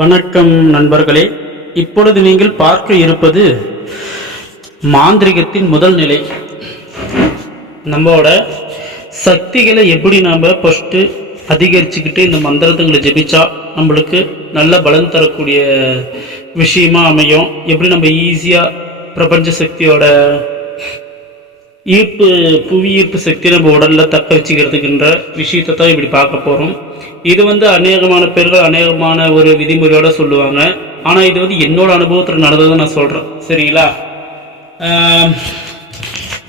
வணக்கம் நண்பர்களே. இப்பொழுது நீங்கள் பார்க்க இருப்பது மாந்திரிகத்தின் முதல் நிலை. நம்மளோட சக்திகளை எப்படி நாம் ஃபஸ்ட்டு அதிகரிச்சுக்கிட்டு இந்த மந்திரத்துங்களை ஜெபிச்சா நம்மளுக்கு நல்ல பலன் தரக்கூடிய விஷயமா அமையும். எப்படி நம்ம ஈஸியாக பிரபஞ்ச சக்தியோட ஈர்ப்பு புவி ஈர்ப்பு சக்தி நம்ம உடலில் தக்க வச்சுக்கிறதுக்குன்ற விஷயத்தை தான் இப்படி பார்க்க போகிறோம் இது வந்து அநேகமான பேர்கள் அநேகமான ஒரு விதிமுறையோட சொல்லுவாங்க. ஆனால் இது வந்து என்னோட அனுபவத்தில் நடந்ததை நான் சொல்கிறேன் சரிங்களா?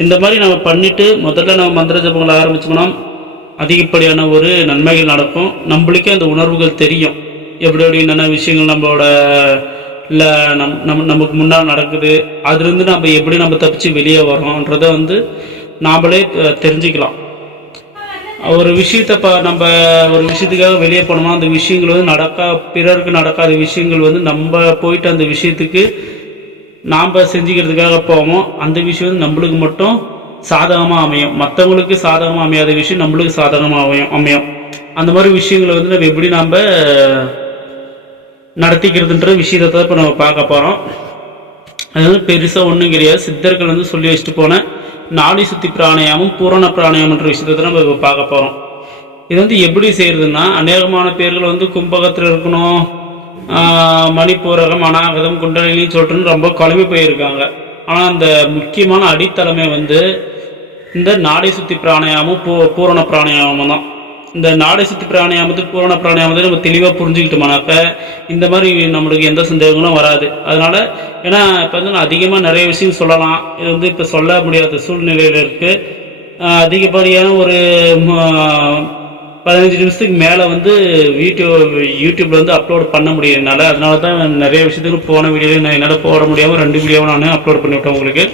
இந்த மாதிரி நம்ம பண்ணிட்டு முதல்ல நம்ம மந்திர ஜபங்களை ஆரம்பிச்சோம்னா அதிகப்படியான ஒரு நன்மைகள் நடக்கும். நம்மளுக்கே அந்த உணர்வுகள் தெரியும். எப்படி எப்படி என்னென்ன விஷயங்கள் நம்மளோட இல்லை நம் நம்ம நமக்கு முன்னால் நடக்குது. அதுலேருந்து நம்ம எப்படி நம்ம தப்பிச்சு வெளியே வரோன்றதை வந்து நாமளே தெரிஞ்சுக்கலாம். ஒரு விஷயத்தை இப்போ நம்ம ஒரு விஷயத்துக்காக வெளியே போனோமா அந்த விஷயங்கள் வந்து நடக்கா பிறருக்கு நடக்காத விஷயங்கள் வந்து நம்ம போயிட்டு அந்த விஷயத்துக்கு நாம் செஞ்சுக்கிறதுக்காக போவோம் அந்த விஷயம் வந்து நம்மளுக்கு மட்டும் சாதகமாக அமையும். மற்றவங்களுக்கு சாதகமாக அமையாத விஷயம் நம்மளுக்கு சாதகமாக அமையும் அமையும். அந்த மாதிரி விஷயங்களை வந்து நம்ம எப்படி நாம் நடத்திக்கிறதுன்ற விஷயத்தை இப்போ நம்ம பார்க்க போகிறோம் அது வந்து பெருசாக ஒன்றும் கிடையாது. சித்தர்கள் வந்து சொல்லி வச்சுட்டு போனேன் நாடி சுத்தி பிராணாயாமம் பூரண பிராணாயாமன்ற விஷயத்தை தான் நம்ம இப்போ பார்க்க போகிறோம் இது வந்து எப்படி செய்யறதுன்னா அநேகமான பேர்கள் வந்து கும்பகத்தில் இருக்கணும் மணிப்பூரகம் அனாகதம் குண்டலினின்னு சொல்லிட்டுன்னு ரொம்ப குழம்பி போயிருக்காங்க. ஆனால் அந்த முக்கியமான அடித்தளமே வந்து இந்த நாடி சுத்தி பிராணாயாமம் பூ பூரண பிராணாயாமம் தான். இந்த நாடி சுத்தி பிராணாயாமத்துக்கு பூரண பிராணாயாமத்தை நம்ம தெளிவாக புரிஞ்சுக்கிட்டோம்னாக்க இந்த மாதிரி நம்மளுக்கு எந்த சந்தேகங்களும் வராது. அதனால் ஏன்னா இப்போ வந்து நான் அதிகமாக நிறைய விஷயம் சொல்லலாம். இது வந்து இப்போ சொல்ல முடியாத சூழ்நிலையில் இருக்குது அதிகப்படியான ஒரு பதினஞ்சு நிமிஷத்துக்கு மேலே வந்து வீடியோ யூடியூப்பில் வந்து அப்லோட் பண்ண முடியறதுனால அதனால தான் நிறைய விஷயத்துக்கு போன வீடியோவில் நான் என்னால் போட முடியாமல் ரெண்டு வீடியோவும் நான் அப்லோட் பண்ணிவிட்டேன் உங்களுக்கு.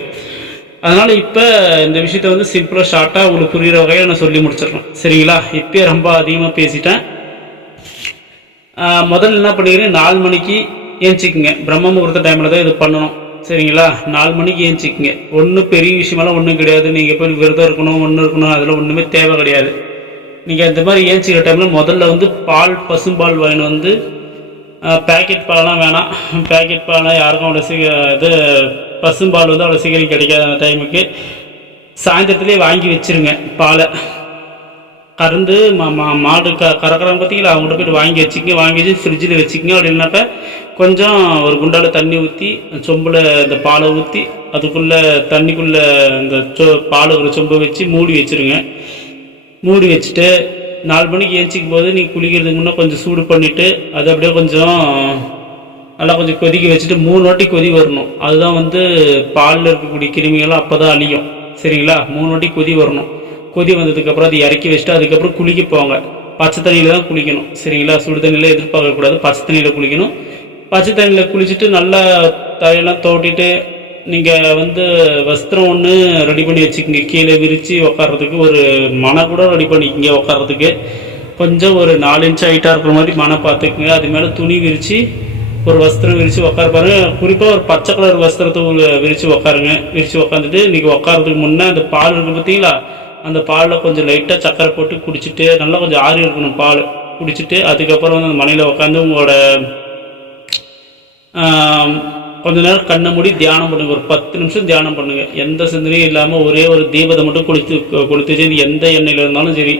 அதனால் இப்போ இந்த விஷயத்த வந்து சிம்பிளாக ஷார்ட்டாக உங்களுக்கு புரிகிற வகையில் நான் சொல்லி முடிச்சிடுறேன். சரிங்களா? இப்போயே ரொம்ப அதிகமாக பேசிட்டேன். முதல்ல என்ன பண்ணிக்கிறேன்? நாலு மணிக்கு ஏஞ்சிக்குங்க. பிரம்ம முகூர்த்த டைமில் தான் இது பண்ணணும். சரிங்களா? நாலு மணிக்கு ஏஞ்சிக்குங்க. ஒன்றும் பெரிய விஷயமெல்லாம் ஒன்றும் கிடையாது. நீங்கள் போய் விரதம் இருக்கணும் ஒன்று இருக்கணும் அதெல்லாம் ஒன்றுமே தேவை கிடையாது. நீங்கள் இந்த மாதிரி ஏஞ்சிக்கிற டைமில் முதல்ல வந்து பால் பசும்பால் வாங்கிட்டு வந்து பேக்கெட் பாலெலாம் வேணாம். பேக்கெட் பாலெலாம் யாருக்கும் அவ்வளோ சீக்கிரம் இது பசும்பால் வந்து அவ்வளோ சீக்கிரம் கிடைக்காத அந்த டைமுக்கு சாயந்தரத்துலேயே வாங்கி வச்சிருங்க பாலை. கறந்து மா மா மாடு க கறக்குறாங்க பார்த்தீங்களா? அவங்கள்ட்ட போய்ட்டு வாங்கி வச்சுக்கங்க வாங்கி வச்சு ஃப்ரிட்ஜில் வச்சுக்கங்க அப்படின்னாப்ப கொஞ்சம் ஒரு குண்டால் தண்ணி ஊற்றி சொம்பில் இந்த பாலை ஊற்றி அதுக்குள்ளே தண்ணிக்குள்ளே இந்த சொ பாலை ஒரு சொம்பை வச்சு மூடி வச்சிருங்க. மூடி வச்சுட்டு நாலு மணிக்கு ஏஞ்சிக்கும் போது நீ குளிக்கிறதுக்கு முன்னே கொஞ்சம் சூடு பண்ணிவிட்டு அது அப்படியே கொஞ்சம் நல்லா கொஞ்சம் கொதிக்க வச்சுட்டு மூணு வாட்டி கொதி வரணும். அதுதான் வந்து பாலில் இருக்கக்கூடிய கிருமிகள்லாம் அப்போ தான் அழியும். சரிங்களா? மூணு வாட்டி கொதி வரணும். கொதி வந்ததுக்கப்புறம் அது இறக்கி வச்சுட்டு அதுக்கப்புறம் குளிக்க போங்க. பச்சை தண்ணியில் தான் குளிக்கணும். சரிங்களா? சுடு தண்ணியில் எதிர்பார்க்கக்கூடாது. பச்சை தண்ணியில் குளிக்கணும். பச்சை தண்ணியில் குளிச்சுட்டு நல்லா தலையெல்லாம் தோட்டிட்டு நீங்கள் வந்து வஸ்திரம் ஒன்று ரெடி பண்ணி வச்சுக்கோங்க. கீழே விரித்து உக்காடுறதுக்கு ஒரு மனை கூட ரெடி பண்ணிக்கோங்க உக்காடுறதுக்கு கொஞ்சம் ஒரு நாலு இன்ச் ஹைட்டாக இருக்கிற மாதிரி மனை பார்த்துக்குங்க. அது மேலே துணி விரித்து ஒரு வஸ்திரம் விரித்து உட்கார பாருங்க. குறிப்பாக ஒரு பச்சை கலர் வஸ்திரத்தை ஒரு விரித்து உட்காருங்க விரித்து உட்காந்துட்டு நீங்கள் உட்காரதுக்கு முன்னே அந்த பால் இருக்குது பார்த்தீங்களா அந்த பாலில் கொஞ்சம் லைட்டாக சக்கரை போட்டு குடிச்சிட்டு நல்லா கொஞ்சம் ஆறி இருக்கணும் பால். குடிச்சிட்டு அதுக்கப்புறம் வந்து அந்த மனையில் உட்காந்து உங்களோட கொஞ்ச நேரம் கண்ணை மூடி தியானம் பண்ணுங்க. ஒரு பத்து நிமிஷம் தியானம் பண்ணுங்க. எந்த சிந்தனையும் இல்லாமல் ஒரே ஒரு தீபத்தை மட்டும் கொளுத்து கொளுத்து சரி எந்த எண்ணெயில் இருந்தாலும் சரி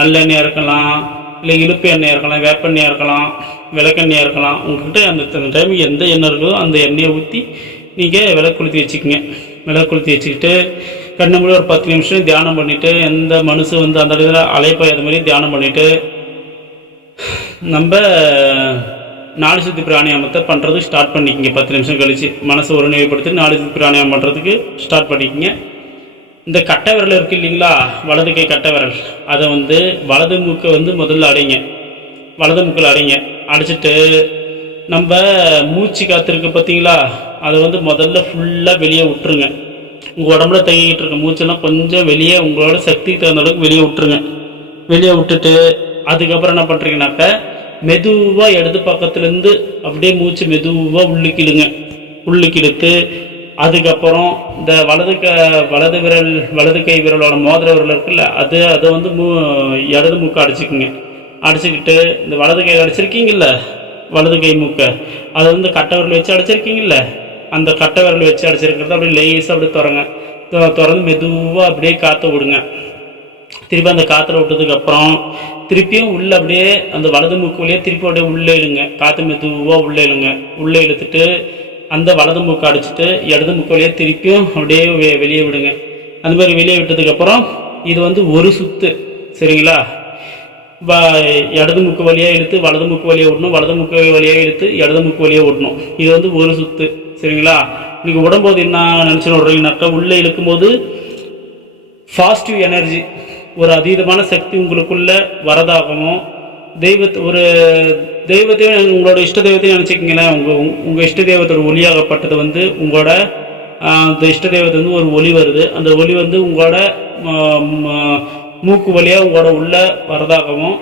நல்லெண்ணெயாக இருக்கலாம் இல்லை இழுப்பு எண்ணெயாக இருக்கலாம் வேப்பெண்ணெயாக இருக்கலாம் விளக்கெண்ணெயாக இருக்கலாம். உங்கள்கிட்ட அந்த அந்த டைமுக்கு எந்த எண்ணெய் இருக்குதோ அந்த எண்ணெயை ஊற்றி நீங்கள் விளக்கு கொளுத்தி வச்சுக்கோங்க. விளக்கு கொளுத்தி வச்சுக்கிட்டு கண்ணை மூடி ஒரு பத்து நிமிஷம் தியானம் பண்ணிவிட்டு எந்த மனசு வந்து அந்த இடத்துல அலைப்பாயாத மாதிரி தியானம் பண்ணிவிட்டு நம்ம நாலு சுத்தி பிராணாயாமத்தை பண்ணுறது ஸ்டார்ட் பண்ணிக்கிங்க. பத்து நிமிஷம் கழிச்சு மனசை ஒருநிலைப்படுத்தி நாலு சுத்தி பிராணாயாமம் பண்ணுறதுக்கு ஸ்டார்ட் பண்ணிக்கிங்க. இந்த கட்டை விரல் இருக்குது இல்லைங்களா? வலது கை கட்டை விரல் அதை வந்து வலது மூக்கை வந்து முதல்ல அடைங்க. வலது மூக்கில் அடைங்க. அடைச்சிட்டு நம்ம மூச்சு காத்திருக்கு பார்த்தீங்களா அதை வந்து முதல்ல ஃபுல்லாக வெளியே விட்டுருங்க. உங்கள் உடம்புல தங்கிக்கிட்டு இருக்க மூச்செல்லாம் கொஞ்சம் வெளியே உங்களோட சக்திக்கு தகுந்த அளவுக்கு வெளியே விட்டுருங்க. வெளியே விட்டுட்டு அதுக்கப்புறம் என்ன பண்ணுறீங்கனாக்க மெதுவாக இடது பக்கத்துலேருந்து அப்படியே மூச்சு மெதுவாக உள்ளுக்கு உள்ளுக்கிழுத்து அதுக்கப்புறம் இந்த வலது க வலது விரல் வலது கை விரலோட மோதிர விரல் இருக்குல்ல அது அதை வந்து மூ இடது மூக்கு அடிச்சுக்குங்க. அடைச்சிக்கிட்டு இந்த வலது கையில் அடிச்சிருக்கீங்கல்ல? வலது கை மூக்கை. அதை வந்து கட்டை விரல் வச்சு அடிச்சிருக்கீங்கல்ல? அந்த கட்டை விரல் வச்சு அடைச்சிருக்கிறத அப்படியே லேசாக அப்படியே திறங்க. திறந்து மெதுவாக அப்படியே காற்ற விடுங்க. திருப்பி அந்த காற்றுல விட்டதுக்கப்புறம் திருப்பியும் உள்ளே அப்படியே அந்த வலது மூக்கு வழியே திருப்பி அப்படியே உள்ளே இழுங்க. காற்று மெதுவாக உள்ளே இழுங்க. உள்ளே இழுத்துட்டு அந்த வலது மூக்கு அடிச்சிட்டு இடது மூக்கு வழியே திருப்பியும் அப்படியே வெளியே விடுங்க. அந்த மாதிரி வெளியே விட்டதுக்கப்புறம் இது வந்து ஒரு சுத்து. சரிங்களா? இடது முக்கு வழியாக இழுத்து வலது முக்கு வழியாக விடணும் வலது முக்கு வழியாக இழுத்து இடது முக்கு வழியாக விடணும் இது வந்து ஒரு சுத்து. சரிங்களா? நீங்கள் உடம்போது என்ன நினச்சி விடுறீங்கனாக்கா உள்ளே இழுக்கும்போது பாசிட்டிவ் எனர்ஜி ஒரு அதீதமான சக்தி உங்களுக்குள்ளே வரதாகவும் தெய்வத்தை ஒரு தெய்வத்தையும் உங்களோட இஷ்ட தெய்வத்தையும் நினச்சிக்கிங்களேன். உங்கள் உங்கள் இஷ்ட தெய்வத்தோட ஒளியாகப்பட்டது வந்து உங்களோட அந்த இஷ்ட தெய்வத்தை வந்து ஒரு ஒளி வருது. அந்த ஒளி வந்து உங்களோட மூக்கு வழியாக உங்களோட உள்ள வரதாகவும்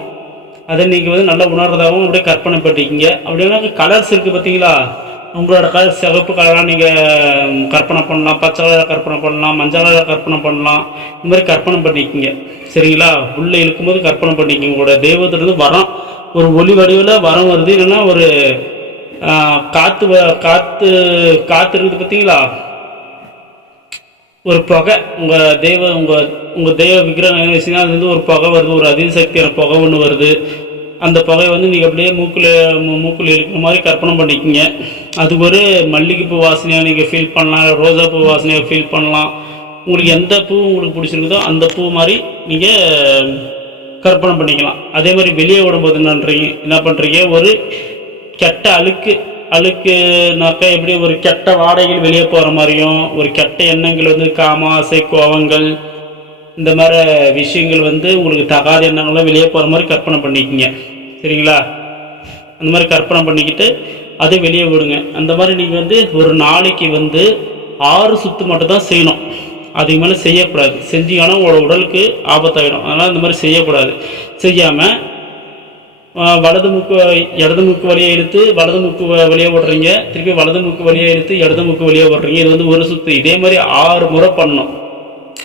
அதை நீங்கள் வந்து நல்லா உணர்றதாகவும் அப்படியே கற்பனை பண்ணிக்கிங்க. அப்படின்னா கலர்ஸ் இருக்குது பார்த்தீங்களா? உங்களோட கலர் சிவப்பு கலராக நீங்கள் கற்பனை பண்ணலாம். பச்சை கலராக கற்பனை பண்ணலாம். மஞ்சள் கலராக கற்பனை பண்ணலாம். இந்த மாதிரி கற்பனை பண்ணிக்கிங்க. சரிங்களா? உள்ளே இழுக்கும்போது கற்பனை பண்ணிக்கிங்க. உங்களோட தெய்வத்திலிருந்து வரம் ஒரு ஒளி வடிவில் வரம் வருது. இல்லைன்னா ஒரு காற்று வ- காற்று காற்று இருக்குது பார்த்தீங்களா? ஒரு புகை உங்கள் தெய்வ உங்கள் உங்கள் தெய்வ விக்கிரகம் வச்சுன்னா அது வந்து ஒரு புகை வருது ஒரு அதிசக்தியான புகை ஒன்று வருது. அந்த புகை வந்து நீங்கள் அப்படியே மூக்கில் மூக்கில் இருக்கிற மாதிரி கற்பனை பண்ணிக்கிங்க. அது ஒரு மல்லிகைப்பூ வாசனையாக நீங்கள் ஃபீல் பண்ணலாம் ரோஜா பூ வாசனையாக ஃபீல் பண்ணலாம். உங்களுக்கு எந்த பூ உங்களுக்கு பிடிச்சிருக்குதோ அந்த பூ மாதிரி நீங்கள் கற்பனை பண்ணிக்கலாம். அதே மாதிரி வெளியே விடும்போது என்னன்றீங்க என்ன பண்ணுறீங்க ஒரு கெட்ட அழுக்கு அழுக்குனாக்கா எப்படி ஒரு கெட்ட வாடகைகள் வெளியே போகிற மாதிரியும் ஒரு கெட்ட எண்ணங்கள் வந்து காமாசை கோவங்கள் இந்த மாதிரி விஷயங்கள் வந்து உங்களுக்கு தகாத எண்ணங்கள்லாம் வெளியே போகிற மாதிரி கற்பனை பண்ணிக்கிங்க. சரிங்களா? அந்த மாதிரி கற்பனை பண்ணிக்கிட்டு அதை வெளியே விடுங்க. அந்த மாதிரி நீங்கள் வந்து ஒரு நாளைக்கு வந்து ஆறு சுத்து மட்டும் தான் செய்யணும். அதுக்கு மேலே செய்யக்கூடாது. செஞ்சீங்கன்னா உங்களோட உடலுக்கு ஆபத்தாகிடும் அதனால் இந்த மாதிரி செய்யக்கூடாது. செய்யாமல் வலது மூக்கு இடது மூக்கு வழியாக இழுத்து வலது மூக்கு வ- விடுறீங்க திருப்பி வலது மூக்கு வழியாக இழுத்து இடது மூக்கு வழியாக விடுறீங்க இது வந்து ஒரு சுத்து. இதே மாதிரி ஆறு முறை பண்ணணும்.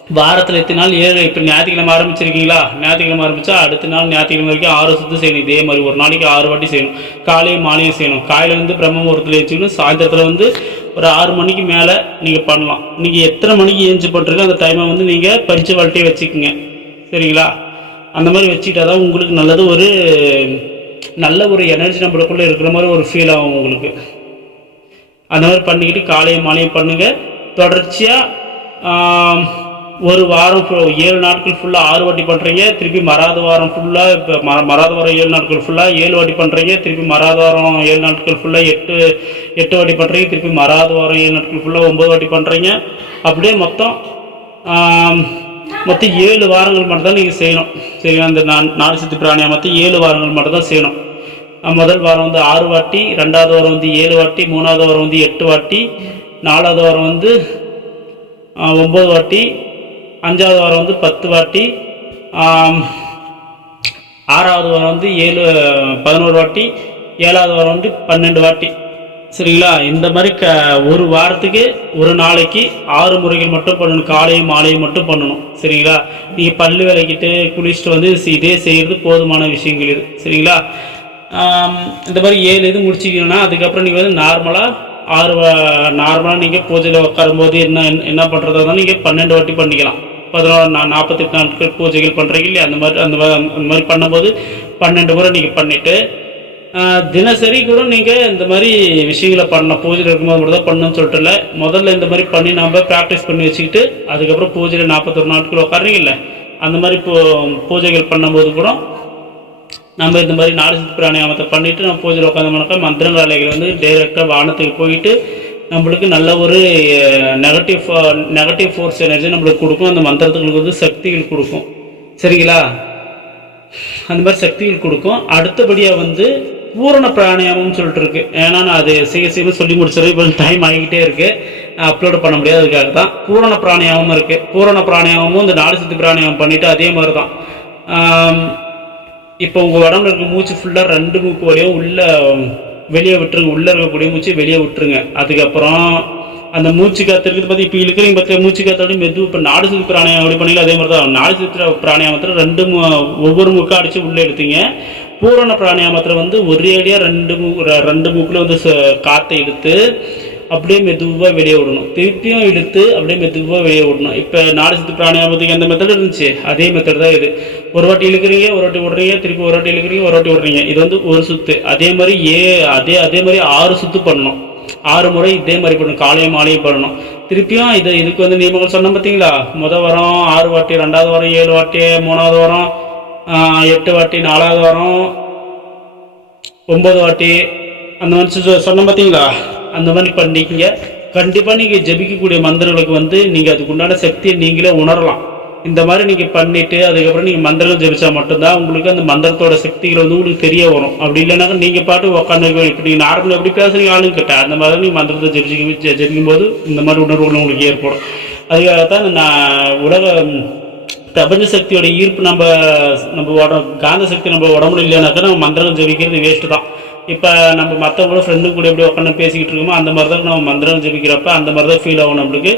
வாரத்தில் எத்தனை நாள் ஏழு இப்போ ஞாயிற்றுக்கிழமை ஆரம்பிச்சிருக்கீங்களா? ஞாயிற்றுக்கிழமை ஆரம்பிச்சா அடுத்த நாள் ஞாயிற்றுக்கிழமை வரைக்கும் ஆறு சுத்து செய்யணும். இதே மாதிரி ஒரு நாளைக்கு ஆறு வாட்டி செய்யணும். காலையும் மாலையும் செய்யணும். காலையில் வந்து பிரம்ம முகூர்த்தத்தில் வச்சுக்கணும் சாயந்தரத்தில் வந்து ஒரு ஆறு மணிக்கு மேலே நீங்கள் பண்ணலாம். நீங்கள் எத்தனை மணிக்கு ஏஞ்சி பண்ணுறீங்களோ அந்த டைமை வந்து நீங்கள் பஞ்சு வாழ்க்கையை வச்சுக்கோங்க. சரிங்களா? அந்த மாதிரி வச்சுக்கிட்டா தான் உங்களுக்கு நல்லது ஒரு நல்ல ஒரு எனர்ஜி நம்மளுக்குள்ளே இருக்கிற மாதிரி ஒரு ஃபீல் ஆகும் உங்களுக்கு. அந்த மாதிரி பண்ணிக்கிட்டு காலையும் மாலையும் பண்ணுங்கள் தொடர்ச்சியாக ஒரு வாரம் ஏழு நாட்கள் ஃபுல்லாக ஆறு வாட்டி பண்ணுறீங்க திருப்பி மறாத வாரம் ஃபுல்லாக இப்போ ம மறாத வாரம் ஏழு நாட்கள் ஃபுல்லாக ஏழு வாட்டி பண்ணுறீங்க திருப்பி மறாத வாரம் ஏழு நாட்கள் ஃபுல்லாக எட்டு எட்டு வாட்டி பண்ணுறீங்க திருப்பி மறாத வாரம் ஏழு நாட்கள் ஃபுல்லாக ஒம்பது வாட்டி பண்ணுறீங்க அப்படியே மொத்தம் மொத்தம் ஏழு வாரங்கள் மட்டும் தான் நீங்கள் செய்யணும். சரி அந்த நான் நாலு சித்து பிராணியாமத்தை ஏழு வாரங்கள் மட்டும் தான் செய்யணும் முதல் வாரம் வந்து ஆறு வாட்டி ரெண்டாவது வாரம் வந்து ஏழு வாட்டி மூணாவது வாரம் வந்து எட்டு வாட்டி நாலாவது வாரம் வந்து ஒம்பது வாட்டி அஞ்சாவது வாரம் வந்து பத்து வாட்டி ஆறாவது வாரம் வந்து ஏழு பதினோரு வாட்டி ஏழாவது வாரம் வந்து பன்னெண்டு வாட்டி. சரிங்களா? இந்த மாதிரி க ஒரு வாரத்துக்கு ஒரு நாளைக்கு ஆறு முறைகள் மட்டும் பண்ணணும். காலையும் மாலையும் மட்டும் பண்ணணும். சரிங்களா? நீங்கள் பல்லு விளக்கிட்டு குளிச்சுட்டு வந்து இதே செய்கிறது போதுமான விஷயங்கள் இது. சரிங்களா? இந்த மாதிரி ஏழு இது முடிச்சிக்கணும்னா அதுக்கப்புறம் நீங்கள் வந்து நார்மலாக ஆறு நார்மலாக நீங்கள் பூஜையில் உட்காரும்போது என்ன என்ன பண்ணுறதா தான் நீங்கள் பன்னெண்டு வாட்டி பண்ணிக்கலாம். பதினோரு நான் நாற்பத்தெட்டு நாட்கள் பூஜைகள் பண்ணுறீங்க இல்லையா? அந்த மாதிரி அந்த மாதிரி அந்த மாதிரி பண்ணும்போது பன்னெண்டு முறை நீங்கள் பண்ணிவிட்டு தினசரி கூட நீங்கள் இந்த மாதிரி விஷயங்களை பண்ணலாம் பூஜையில் இருக்கும்போது மட்டும் தான் பண்ணணும்னு சொல்லிட்டு இல்லை. முதல்ல இந்த மாதிரி பண்ணி நம்ம ப்ராக்டிஸ் பண்ணி வச்சுக்கிட்டு அதுக்கப்புறம் பூஜையில் நாற்பத்தொரு நாட்கள் உட்காருறீங்கல்ல அந்த மாதிரி பூ பூஜைகள் பண்ணும்போது கூட நம்ம இந்த மாதிரி நாலு சித்து பிராணாயாமத்தை பண்ணிவிட்டு நம்ம பூஜையில் உட்காந்தோம்னாக்கா மந்திரங்கள் அலைகள் வந்து டைரெக்டாக வானத்துக்கு போயிட்டு நம்மளுக்கு நல்ல ஒரு நெகட்டிவ் நெகட்டிவ் ஃபோர்ஸ் எனர்ஜி நம்மளுக்கு கொடுக்கும். அந்த மந்திரத்துங்களுக்கு வந்து சக்திகள் கொடுக்கும். சரிங்களா? அந்த மாதிரி சக்திகள் கொடுக்கும். அடுத்தபடியாக வந்து பூரண பிராணாயாமம்னு சொல்லிட்டு இருக்கு. ஏன்னா நான் அது செய்ய செய்ய சொல்லி முடிச்சிடும் இப்போ டைம் ஆகிக்கிட்டே இருக்கு. அப்லோடு அப்லோட் பண்ண முடியாது அதுக்காக தான். பூரண பிராணாயாமம் இருக்கு. பூரண பிராணாயாமமும் இந்த நாலு சத்து பிராணாயாமம் பண்ணிட்டு அதே மாதிரி தான் இப்போ உங்கள் உடம்புல இருக்க மூச்சு ஃபுல்லாக ரெண்டு மூக்கு வழியாக உள்ள வெளியே விட்டுருங்க. உள்ளே இருக்கக்கூடிய மூச்சு வெளியே விட்டுருங்க. அதுக்கப்புறம் அந்த மூச்சு காற்று இருக்குது பார்த்தி இப்போ இழுக்கிறீங்க பார்த்து மூச்சு காற்றோட மெது இப்போ நாடு சுத்து பிராணாயம் அப்படி பண்ணீங்களா? அதே மாதிரி தான் நாடு சுத்து பிராணாயாமத்தில் ரெண்டு ஒவ்வொரு முக்கா அடித்து உள்ளே எடுத்தீங்க. பூரண பிராணாயாமத்தில் வந்து ஒரேடியாக ரெண்டு மூ ரெண்டு மூக்கில் வந்து ச- காற்றை இழுத்து அப்படியே மெதுவாக வெளியே விடணும். திருப்பியும் இழுத்து அப்படியே மெதுவாக வெளியே விடணும். இப்போ நாலு சுத்து பிராணாயாமத்துக்கு எந்த மெத்தட் இருந்துச்சு? அதே மெத்தட் தான் இது. ஒரு வாட்டி இழுக்கிறீங்க ஒரு வாட்டி விடுறீங்க திருப்பி ஒரு வாட்டி இழுக்கிறீங்க ஒரு வாட்டி விடுறீங்க. இது வந்து ஒரு சுத்து. அதே மாதிரி ஏ அதே அதே மாதிரி ஆறு சுத்து பண்ணணும். ஆறு முறை இதே மாதிரி பண்ணணும். காலையும் மாலையும் பண்ணணும். திருப்பியும் இது இதுக்கு வந்து நியமங்கள் சொன்னோம் பார்த்தீங்களா முதல் வாரம் ஆறு வாட்டி ரெண்டாவது வாரம் ஏழு வாட்டி மூணாவது வாரம் எட்டு வாட்டி நாலாவது வாரம் ஒன்பது வாட்டி அந்த மாதிரி சொ- பார்த்தீங்களா அந்த மாதிரி பண்ணிக்கிங்க. கண்டிப்பாக நீங்கள் ஜெபிக்கக்கூடிய மந்திரங்களுக்கு வந்து நீங்கள் அதுக்கு உண்டான சக்தியை நீங்களே உணரலாம். இந்த மாதிரி நீங்கள் பண்ணிவிட்டு அதுக்கப்புறம் நீங்கள் மந்திரங்கள் ஜபிச்சா மட்டும்தான் உங்களுக்கு அந்த மந்திரத்தோட சக்திகள் வந்து உங்களுக்கு தெரிய வரும். அப்படி இல்லைனாக்கா நீங்கள் பாட்டு உட்காந்து இப்போ நீங்கள் நார்மலாக எப்படி பேசுகிறீங்க ஆளுங்க கிட்ட. அந்த மாதிரி தான் நீங்கள் மந்திரத்தை ஜபிச்சு ஜபிக்கும் ஜெபிக்கும் போது இந்த மாதிரி உணர்வுகள் உங்களுக்கு ஏற்படும். அதுக்காகத்தான் நான் உலக பிரபஞ்ச சக்தியோட ஈர்ப்பு நம்ம நம்ம உடம்பு காந்த சக்தி நம்ம உடம்புல இல்லைனாக்கா நம்ம மந்திரம் ஜெபிக்கிறது வேஸ்ட்டு தான். இப்போ நம்ம மற்றவங்களோட ஃப்ரெண்டு கூட எப்படி உட்காந்து பேசிக்கிட்டு இருக்கோமோ அந்த மாதிரி தான் நம்ம மந்திரம் ஜபிக்கிறப்ப அந்த மாதிரி தான் ஃபீல் ஆகும் நம்மளுக்கு.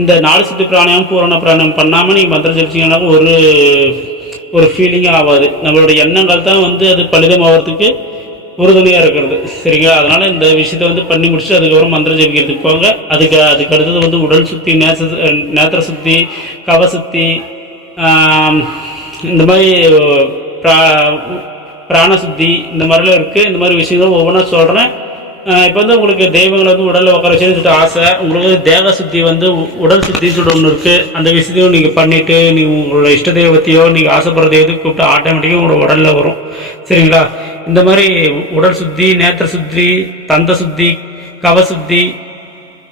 இந்த நாலு சித்து பிராணாயம் பூரண பிராணம் பண்ணாமல் நீங்கள் மந்திரம் ஜெபிச்சிங்கனாக்க ஒரு ஒரு ஃபீலிங்கும் ஆகாது. நம்மளோட எண்ணங்கள் தான் வந்து அது பலிதமாகறதுக்கு உறுதுணையாக இருக்கிறது. சரிங்களா? அதனால் இந்த விஷயத்தை வந்து பண்ணி முடிச்சுட்டு அதுக்கப்புறம் மந்திரம் ஜெபிக்கிறதுக்கு போங்க. அதுக்கு அதுக்கு அடுத்தது வந்து உடல் சுத்தி நேச நேத்திர சுத்தி கவ சுத்தி இந்த மாதிரி பிரா பிராண சுத்தி இந்த மாதிரிலாம் இருக்குது இந்த மாதிரி விஷயங்கள் ஒவ்வொன்றா சொல்கிறேன் இப்போ வந்து உங்களுக்கு தெய்வங்களை வந்து உடலில் உட்கார வச்சுன்னு சொல்லிட்டு ஆசை. உங்களுக்கு தேக சுத்தி வந்து உடல் சுத்தி சொல்லிட்டு ஒன்று இருக்குது அந்த விஷயத்தையும் நீங்கள் பண்ணிவிட்டு நீங்கள் உங்களோட இஷ்ட தெய்வத்தையோ நீங்கள் ஆசைப்படுற தெய்வத்துக்கு கூப்பிட்டு ஆட்டோமேட்டிக்காக உங்களோட உடலில் வரும். சரிங்களா? இந்த மாதிரி உடல் சுத்தி நேத்திர சுத்தி தந்த சுத்தி கவ சுத்தி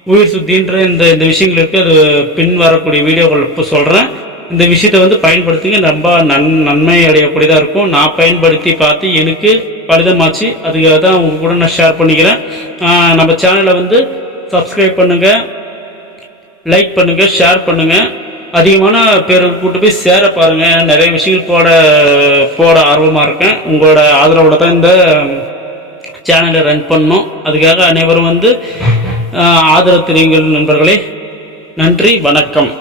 உயிர் சுத்தின்ற இந்த இந்த விஷயங்கள் இருக்குது அது பின் வரக்கூடிய வீடியோக்கள் இப்போ சொல்கிறேன் இந்த விஷயத்தை வந்து பயன்படுத்துங்க. ரொம்ப நன் நன்மை அடையக்கூடியதாக இருக்கும். நான் பயன்படுத்தி பார்த்து எனக்கு பலிதமாச்சு. அதுக்காக தான் உங்கள் கூட நான் ஷேர் பண்ணிக்கிறேன். நம்ம சேனலை வந்து சப்ஸ்கிரைப் பண்ணுங்கள் லைக் பண்ணுங்கள் ஷேர் பண்ணுங்கள் அதிகமான பேர் கூட்டு போய் சேர பாருங்கள் நிறைய விஷயங்கள் போட போட ஆர்வமாக இருக்கேன். உங்களோட ஆதரவோட தான் இந்த சேனலை ரன் பண்ணோம் அதுக்காக அனைவரும் வந்து ஆதரவு தெரியுங்கள் நண்பர்களே. நன்றி. வணக்கம்.